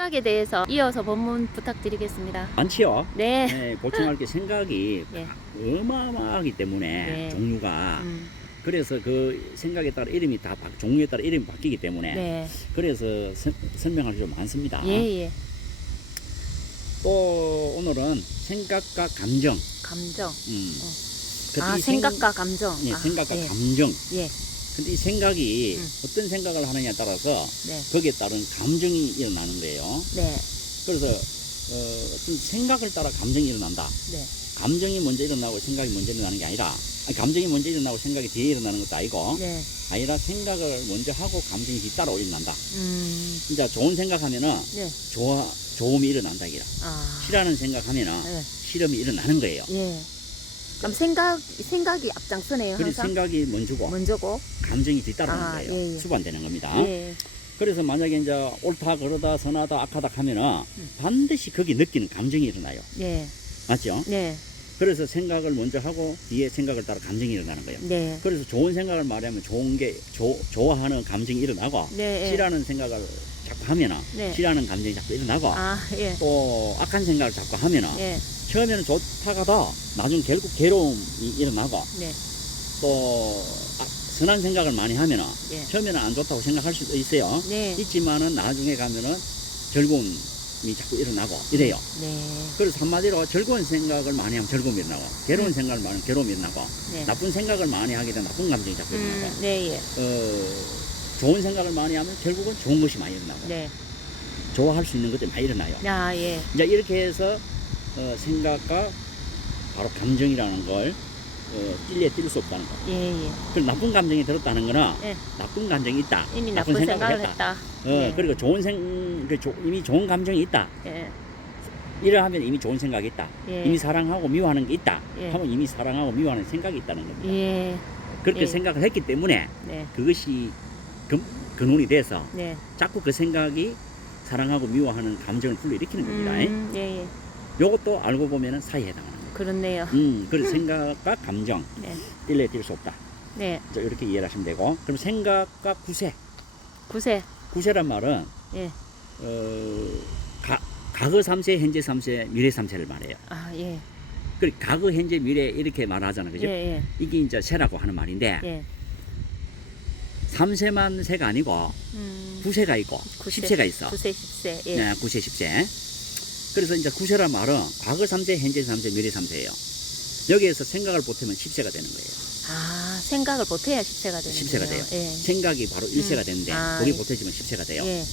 생각에 대해서 이어서 본문 부탁드리겠습니다. 많지요. 네. 네, 보충할 게 생각이 네. 어마어마하기 때문에 네. 종류가 음, 그래서 그 생각에 따라 이름이 다 종류에 따라 이름이 바뀌기 때문에 네. 그래서 설명할 게 좀 많습니다. 예, 예. 또 오늘은 생각과 감정. 감정. 근데 아, 이 생각과 감정. 예, 아, 생각과 예. 감정. 예. 근데 이 생각이 음. 어떤 생각을 하느냐에 따라서 네. 거기에 따른 감정이 일어나는 거예요. 네. 그래서 어떤 생각을 따라 감정이 일어난다. 네. 감정이 먼저 일어나고 생각이 먼저 일어나는 게 아니라 감정이 먼저 일어나고 생각이 뒤에 일어나는 것도 아니고 네. 아니라 생각을 먼저 하고 감정이 뒤따라 일어난다. 진짜 좋은 생각하면은 네. 좋음이 일어난다 이라. 아. 싫어하는 생각하면은 네. 싫음이 일어나는 거예요. 예. 그럼 생각이 앞장서네요. 그래서 항상. 생각이 먼저고 먼저고. 감정이 뒤따르는 아, 거예요. 예, 예. 수반되는 겁니다. 예. 그래서 만약에 이제 옳다 그러다 선하다 악하다 하면은 반드시 거기 느끼는 감정이 일어나요. 예. 맞죠? 네. 그래서 생각을 먼저 하고 뒤에 생각을 따라 감정이 일어나는 거예요. 네. 그래서 좋은 생각을 말하면 좋은 게 좋아하는 감정이 일어나고 네. 예. 싫어하는 생각을 자꾸 하면은 네. 싫어하는 감정이 자꾸 일어나고 아, 예. 또 악한 생각을 자꾸 하면은 예. 처음에는 좋다가도 나중 결국 괴로움이 일어나고 네. 또 선한 생각을 많이 하면은 예. 처음에는 안 좋다고 생각할 수도 있어요. 네. 있지만은 나중에 가면은 즐거움이 자꾸 일어나고 이래요. 네. 그래서 한마디로 즐거운 생각을 많이 하면 즐거움이 일어나고 괴로운 생각을 많이 하면 괴로움이 일어나고 네. 나쁜 생각을 많이 하게 되면 나쁜 감정이 자꾸 일어나고 네, 예. 좋은 생각을 많이 하면 결국은 좋은 것이 많이 일어나고 네. 좋아할 수 있는 것들이 많이 일어나요. 아, 예. 이제 이렇게 해서 생각과 바로 감정이라는 걸 찔려 뛸 수 없다는 거. 예, 예. 그리고 나쁜 감정이 들었다는 거는 예. 나쁜 감정이 있다. 이미 나쁜 생각을 했다. 예. 그리고 이미 좋은 감정이 있다. 예. 이러하면 이미 좋은 생각이 있다. 예. 이미 사랑하고 미워하는 게 있다. 예. 하면 이미 사랑하고 미워하는 생각이 있다는 겁니다. 예. 그렇게 예. 생각을 했기 때문에 네. 그것이 근원이 돼서 네. 자꾸 그 생각이 사랑하고 미워하는 감정을 불러일으키는 겁니다. 예, 예. 요것도 알고 보면은 사이에 해당하는 거예요. 그렇네요. 그래서 생각과 감정 네. 뗄래야 뗄 수 없다. 네. 이렇게 이해를 하시면 되고, 그럼 생각과 구세. 구세. 구세란 말은 예. 과거 3세, 현재 3세, 미래 3세를 말해요. 아, 예. 그리고 과거, 현재, 미래 이렇게 말하잖아요, 그죠? 예, 예. 이게 이제 세라고 하는 말인데, 예. 3세만 세가 아니고 9세가 있고 10세가 있어. 9세, 10세. 예. 네, 9세, 10세. 그래서 이제 9세란 말은 과거 3세, 현재 3세, 미래 3세예요. 여기에서 생각을 보태면 10세가 되는 거예요. 아, 생각을 못해야 10세가 되는 10세가 돼요. 예. 생각이 바로 1세가 되는데 아, 거기 예. 보태지면 10세가 돼요. 예.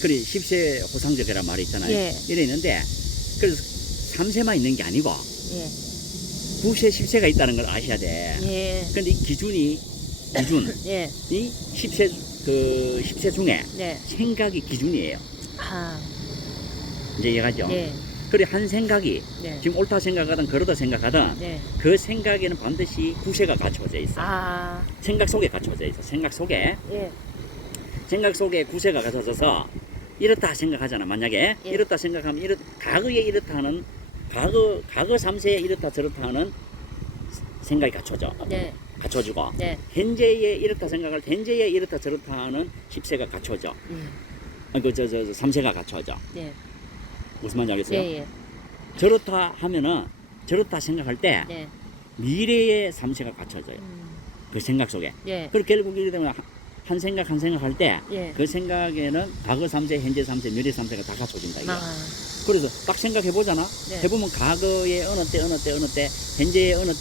그래 10세 호상적이란 말이 있잖아요. 예. 이래 있는데 그래서 3세만 있는 게 아니고 예. 9세, 10세가 있다는 걸 아셔야 돼. 예. 근데 이 기준이 예. 10세 중에 네. 생각이 기준이에요. 아, 이제 이해가죠? 예. 그래 한 생각이 네. 지금 옳다 생각하든 그러다 생각하든 네. 그 생각에는 반드시 구세가 갖춰져 있어. 아, 생각 속에 갖춰져 있어. 생각 속에 구세가 갖춰져서 이렇다 생각하잖아. 만약에 예. 이렇다 생각하면 과거에 이렇다 하는 과거 3세에 이렇다 저렇다 하는 생각이 갖춰져. 네. 갖춰지고 네. 현재에 이렇다 생각할 때 현재에 이렇다 저렇다 하는 10세가 갖춰져. 예. 3세가 갖춰져. 네. 무슨 말인지 알겠어요? 예, 예. 저렇다 하면은 저렇다 생각할 때 네. 미래의 3세가 갖춰져요. 그 생각 속에. 예. 그리고 결국 이렇게 되면 한 생각 할 때 예. 그 생각에는 과거 3세, 현재 3세, 미래 3세가 다 갖춰진다. 이거. 아, 그래서 딱 생각해 보잖아. 네. 해보면 과거에 어느 때, 현재에 어느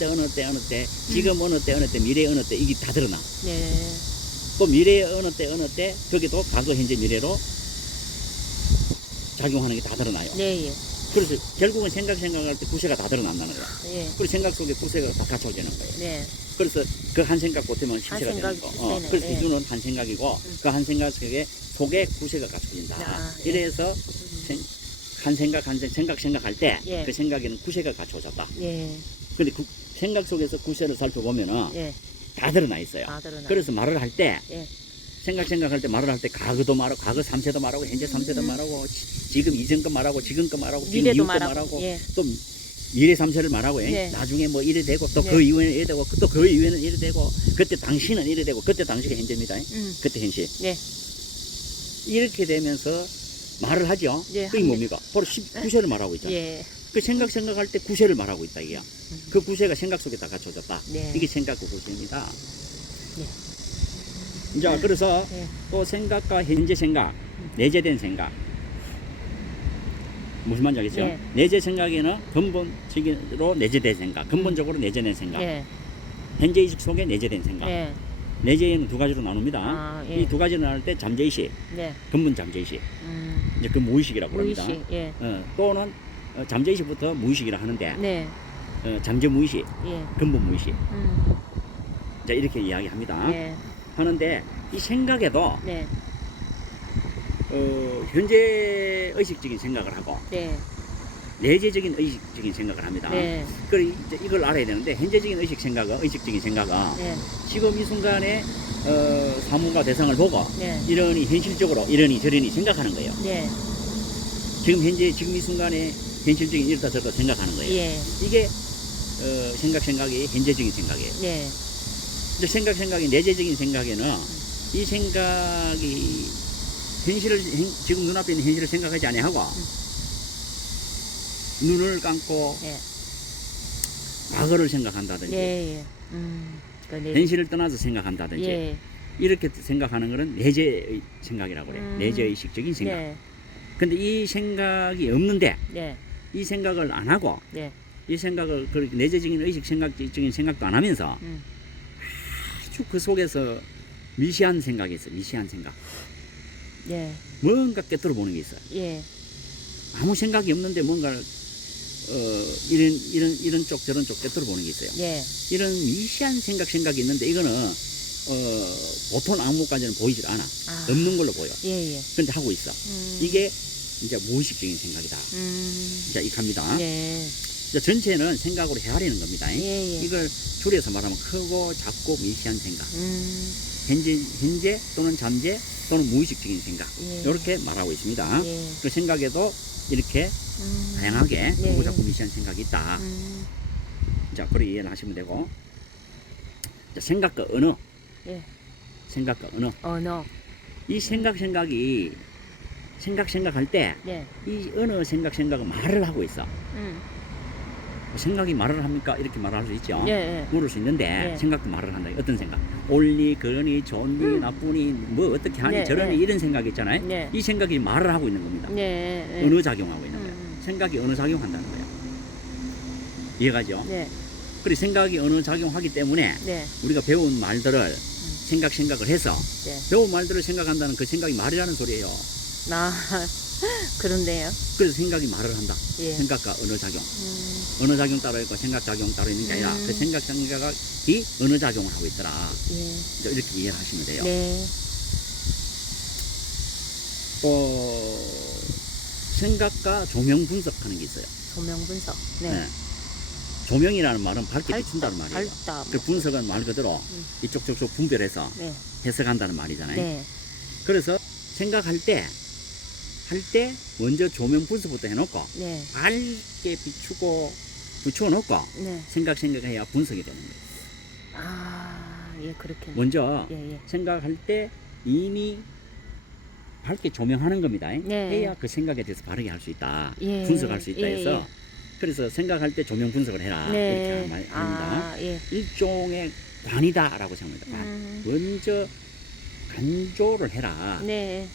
때, 지금 어느 때, 미래에 어느 때 이게 다 드러나. 네. 또 미래에 어느 때, 거기도 과거, 현재, 미래로 작용하는 게 다 드러나요. 네, 예. 그래서 결국은 생각할 때 구세가 다 드러난다는 거야. 예. 그리고 생각 속에 구세가 다 갖춰지는 거예요. 네. 그래서 그 한 생각 보태면 한 10세가 되는 생각이 거. 10세네. 그래서 예. 기준은 한 생각이고 그 한 생각 속에 구세가 갖춰진다. 아, 예. 이래서 한 생각할 때 그 예. 생각에는 구세가 갖춰졌다. 예. 근데 그 생각 속에서 구세를 살펴보면은 예. 다 드러나 있어요. 다 드러나. 그래서 말을 할 때 예. 생각할 때 말을 할 때 과거도 말하고 과거 3세도 말하고 현재 3세도 말하고 지금 이전 거 말하고 지금 거 말하고 지금 미래도 이후 거 말하고. 말하고 예. 또 미래 3세를 말하고 네. 나중에 뭐 이래 되고 또 네. 그 이후에는 이래 되고 또 그 이후에는 이래 되고 그때 당시는 이래 되고 그때 당시가 현재입니다. 그때 현실. 네. 이렇게 되면서 말을 하죠. 예, 그게 합니다. 뭡니까? 바로 구세를 말하고 있죠. 예. 그 생각할 때 구세를 말하고 있다 이게요. 그 구세가 생각 속에 다 갖춰졌다. 네. 이게 생각과 구세입니다. 네. 자, 그래서 네. 또 생각과 현재 생각, 내재된 생각. 무슨 말인지 알겠죠? 예. 내재 생각에는 근본적으로 내재된 생각, 근본적으로 내재된 생각. 예. 현재 의식 속에 내재된 생각. 예. 내재에는 두 가지로 나눕니다. 아, 예. 이 두 가지를 나눌 때 잠재의식, 네. 근본 잠재의식. 이제 그 무의식이라고 합니다. 무의식. 예. 또는 잠재의식부터 무의식이라 하는데 네. 잠재 무의식, 예. 근본 무의식. 음. 자, 이렇게 이야기합니다. 예. 하는데 이 생각에도 네. 현재 의식적인 생각을 하고 네. 내재적인 의식적인 생각을 합니다. 네. 그걸 이제 이걸 알아야 되는데 현재적인 의식적인 생각은 네. 지금 이 순간에 사물과 대상을 보고 네. 이러니 현실적으로 이러니 저러니 생각하는 거예요. 네. 지금 이 순간에 현실적인 이렇다 저렇다 생각하는 거예요. 예. 이게 생각이 현재적인 생각이에요. 네. 이제 생각이 내재적인 생각에는 이 생각이 지금 눈앞에 있는 현실을 생각하지 아니하고 눈을 감고 예. 과거를 생각한다든지 예. 예. 그러니까 현실을 떠나서 생각한다든지 예. 이렇게 생각하는 것은 내재의 생각이라고 그래요. 내재의식적인 생각. 네. 근데 이 생각이 없는데 네. 이 생각을 안 하고 네. 이 생각을 그 내재적인 의식적인 생각도 안 하면서 아주 그 속에서 미시한 생각이 있어요. 미시한 생각. 예. 뭔가 꿰뚫어 보는 게 있어요. 예. 아무 생각이 없는데 뭔가 이런 쪽 저런 쪽 꿰뚫어 보는 게 있어요. 예. 이런 미시한 생각이 있는데 이거는 보통 아무까지는 보이질 않아. 아. 없는 걸로 보여. 예. 예. 근데 하고 있어. 이게 이제 무의식적인 생각이다. 자, 이 갑니다. 예. 이제 전체는 생각으로 헤아리는 겁니다. 예. 예. 이걸 줄여서 말하면 크고 작고 미시한 생각. 현재 또는 잠재 또는 무의식적인 생각. 예. 이렇게 말하고 있습니다. 예. 그 생각에도 이렇게 다양하게 네. 크고 작고 미시한 생각이 있다. 자, 그렇게 이해를 하시면 되고. 자, 생각과 언어. 예. 생각과 언어. 언어. 이 생각이 생각할 때 네. 이 언어 생각은 말을 하고 있어. 생각이 말을 합니까? 이렇게 말할 수 있죠. 예. 예. 물을 수 있는데 예. 생각도 말을 한다. 어떤 생각? 옳니, 그러니, 좋니, 나쁘니, 뭐 어떻게 하니, 네, 저러니 네. 이런 생각 있잖아요. 네. 이 생각이 말을 하고 있는 겁니다. 네. 언어 작용하고 있는 거예요. 생각이 언어 작용한다는 거예요. 이해가죠? 네. 그리고 생각이 언어 작용하기 때문에 네. 우리가 배운 말들을 생각을 해서 네. 배운 말들을 생각한다는 그 생각이 말이라는 소리예요. 그런데요. 그래서 생각이 말을 한다. 예. 생각과 언어 작용. 언어 작용 따로 있고 생각 작용 따로 있는 게 아니라 그 생각이 언어 작용을 하고 있더라. 예. 이제 이렇게 이해를 하시면 돼요. 네. 또 생각과 조명 분석하는 게 있어요. 조명 분석. 네. 네. 조명이라는 말은 밝게 비춘다는 말이에요. 밝다. 그 분석은 말 그대로 이쪽 저쪽 분별해서 네. 해석한다는 말이잖아요. 네. 그래서 생각할 때 먼저 조명 분석부터 해놓고 네. 밝게 비추어놓고 네. 생각해야 분석이 되는 거예요. 예, 그렇게. 먼저 예. 생각할 때 이미 밝게 조명하는 겁니다. 네. 해야 그 생각에 대해서 바르게 할 수 있다. 예. 분석할 수 있다 예, 해서 예. 그래서 생각할 때 조명 분석을 해라. 네. 이렇게 말합니다. 예. 일종의 관이다라고 생각합니다. 관. 먼저 간조를 해라. 네.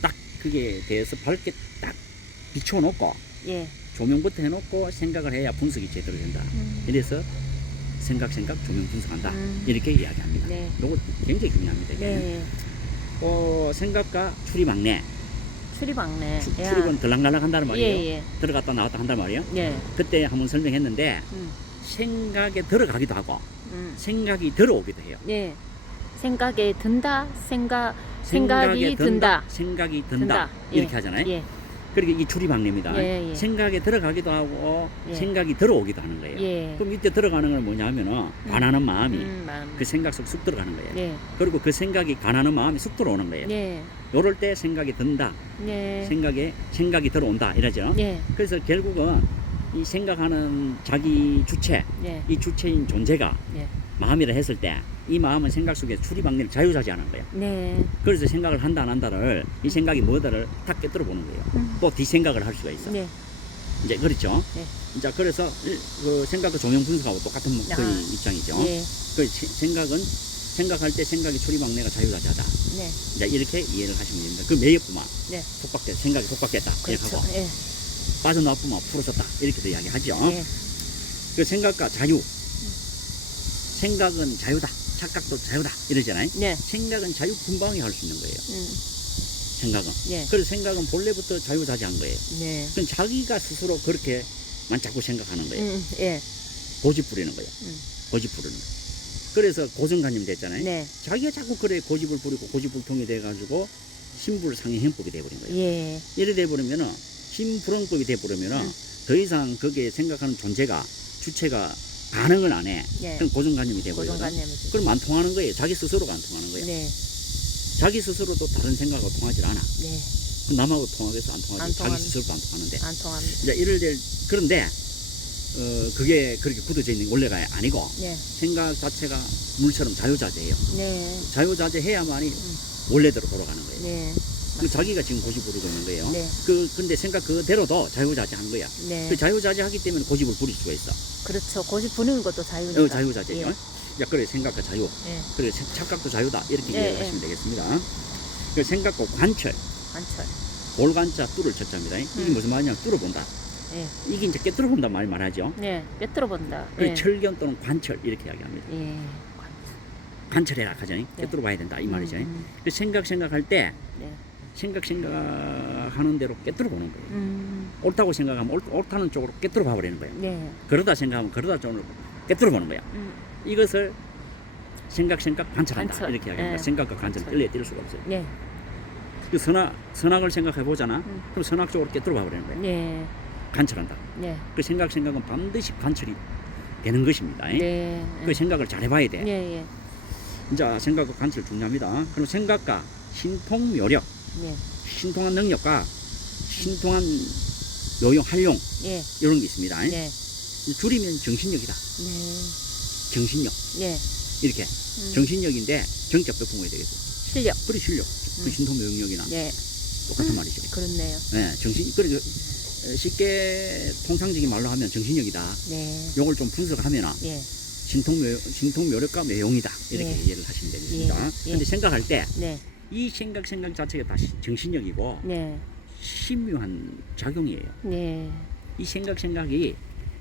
딱 그게 대해서 밝게 딱 비춰놓고 예. 조명부터 해놓고 생각을 해야 분석이 제대로 된다. 이래서 생각 조명 분석한다. 이렇게 이야기합니다. 네. 이거 굉장히 중요합니다. 이게. 네. 생각과 추리막내. 추리막내. 출입은 들락날락 한다는 말이에요. 예. 들어갔다 나왔다 한다는 말이에요. 예. 그때 한번 설명했는데 생각에 들어가기도 하고 생각이 들어오기도 해요. 예. 생각에 든다. 생각이 든다. 생각이 든다. 예. 이렇게 하잖아요. 예. 그러니까 이 추리막내입니다. 예. 생각에 들어가기도 하고 예. 생각이 들어오기도 하는 거예요. 예. 그럼 이때 들어가는 건 뭐냐면은 관하는 마음이 마음. 그 생각 속 쑥 들어가는 거예요. 예. 그리고 그 생각이 관하는 마음이 쑥 들어오는 거예요. 예. 요럴 때 생각이 든다. 예. 생각이 들어온다. 이러죠. 예. 그래서 결국은 이 생각하는 자기 주체, 예. 이 주체인 존재가 예. 마음이라 했을 때 이 마음은 생각 속에 출입방내를 자유자재하는 거야. 네. 그래서 생각을 한다 안 한다를 이 생각이 뭐다를 다 깨뜨려 보는 거예요. 또 뒷생각을 할 수가 있어. 네. 이제 그렇죠. 네. 자 그래서 그 생각과 종용 분석하고 똑같은 거의 입장이죠. 예. 그 생각은 생각할 때 생각이 출입방내가 자유자재하다. 네. 이제 이렇게 이해를 하시면 됩니다. 그 매였구만. 네. 속박됐 생각이 속박됐다. 이렇게 그렇죠. 하고 예. 빠져나왔구만 풀어졌다. 이렇게도 이야기하죠. 예. 그 생각과 자유. 생각은 자유다. 착각도 자유다. 이러잖아요. 네. 생각은 자유분방하게 할 수 있는 거예요. 생각은. 네. 그래서 생각은 본래부터 자유자재한 거예요. 네. 그럼 자기가 스스로 그렇게만 자꾸 생각하는 거예요. 예. 고집 부리는 거예요. 고집 부리는 거예요. 그래서 고정관념이 됐잖아요. 네. 자기가 자꾸 그래 고집을 부리고 고집불통이 돼가지고 신불상해행법이 돼버린 거예요. 예. 이래 돼버리면은 신불응법이 돼버리면은 더 이상 거기에 생각하는 존재가 주체가 반응을 안 해. 예. 그럼 고정관념이 돼버리거든. 고정관념이죠. 그럼 안 통하는 거예요. 자기 스스로가 안 통하는 거예요. 네. 자기 스스로도 다른 생각하고 통하지 않아. 네. 그럼 남하고 통하겠어? 안 통하지. 안 자기 통합니다. 스스로도 안 통하는데. 안 통합니다. 이제 이럴 때 그런데 그게 그렇게 굳어져 있는 원래가 아니고 네. 생각 자체가 물처럼 자유자재예요. 네. 자유자재해야만이 원래대로 돌아가는 거예요. 네. 그 자기가 지금 고집 부리고 있는 거예요. 네. 근데 생각 그대로도 자유자재한 거야. 네. 그 자유자재하기 때문에 고집을 부릴 수가 있어. 그렇죠. 고집 부리는 것도 자유니까. 자유자재죠. 예. 야, 그래 생각과 자유. 예. 그래 착각도 자유다. 이렇게 예, 이해하시면 예. 되겠습니다. 그 생각과 관철, 관철. 골관자 뚫을 철자입니다. 이게 무슨 말이냐면 뚫어본다. 예. 이게 이제 깨뚫어본다 말하죠. 네. 꿰뚫어 본다. 그 예. 철견 또는 관철 이렇게 이야기합니다. 예. 관철해라 하잖아요. 네. 깨뚫어봐야 된다 이 말이죠. 음. 그 생각할 때 네. 생각하는 대로 깨뚫어보는 거예요. 옳다고 생각하면 옳다는 쪽으로 깨뚫어 봐버리는 거예요. 네. 그러다 생각하면 그러다 쪽으로 깨뚫어 보는 거예요. 이것을 생각 관찰한다. 관철. 이렇게 이야기합니다. 예. 생각과 관찰을 관철. 뗄 수가 없어요. 네. 그 선악을 생각해 보잖아. 그럼 선악 쪽으로 깨뚫어 봐버리는 거예요. 네. 관찰한다. 네. 그 생각은 반드시 관철이 되는 것입니다. 네. 그 생각을 잘해봐야 돼. 예. 예. 자, 생각과 관철 중요합니다. 그럼 생각과 신통묘력, 네. 신통한 능력과 신통한 요용, 활용 예. 이런 게 있습니다. 네. 줄이면 정신력이다. 네. 정신력 네. 이렇게 정신력인데 정적 백풍이 되겠죠. 실력. 그래 실력, 그 신통묘용력이나 네. 똑같은 말이죠. 그렇네요. 네, 그래 쉽게 통상적인 말로 하면 정신력이다. 네. 요걸 좀 분석하면은 예. 신통묘력과 묘용이다 이렇게 예. 이해를 하시면 되겠습니다. 예. 근데 생각할 때 이 네. 생각 자체가 다 정신력이고 네. 신묘한 작용이에요. 네. 이 생각이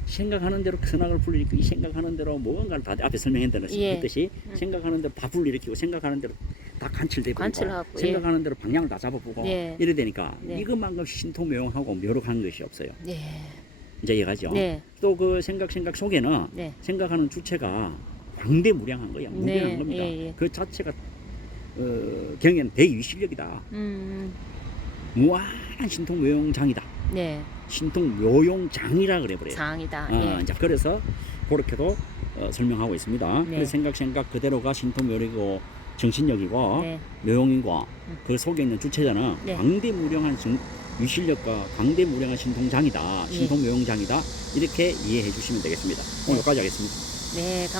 생각하는 대로 선악을 불리니까 이 생각하는 대로 무언가를 다 앞에 설명했듯이 예. 했듯이 생각하는 대로 다 불일으키고 생각하는 대로 다 관철되고 관철하고, 생각하는 대로 방향을 다 잡아보고 예. 이래 되니까 네. 이것만큼 신통묘용하고 묘력한 것이 없어요. 네. 이제 이해가죠? 네. 또 그 생각 속에는 네. 생각하는 주체가 광대무량한 거야. 무량한 네. 겁니다. 예, 예. 그 자체가 경연 대위실력이다. 무한한 신통묘용장이다. 네. 신통묘용장이라 그래 버려요. 장이다. 예. 이제 그래서 그렇게도 설명하고 있습니다. 네. 그래서 생각 그대로가 신통묘력이고 정신력이고 네. 묘용이고 그 속에 있는 주체자는 네. 광대무량한 위실력과 광대무량한 신통장이다. 네. 신통묘용장이다. 이렇게 이해해 주시면 되겠습니다. 오늘 여기까지 하겠습니다. 네. 감사합니다.